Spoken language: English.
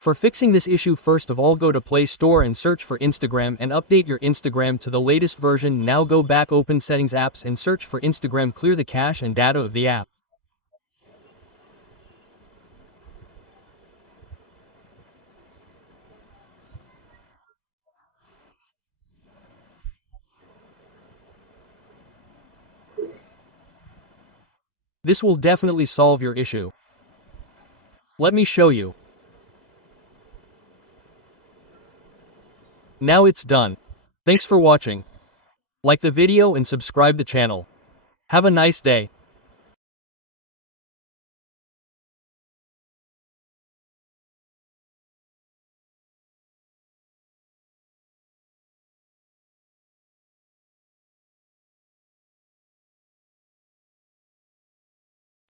For fixing this issue, first of all go to Play Store and search for Instagram and update your Instagram to the latest version. Now go back, open Settings Apps and search for Instagram, clear the cache and data of the app. This will definitely solve your issue. Let me show you. Now it's done. Thanks for watching. Like the video and subscribe the channel. Have a nice day.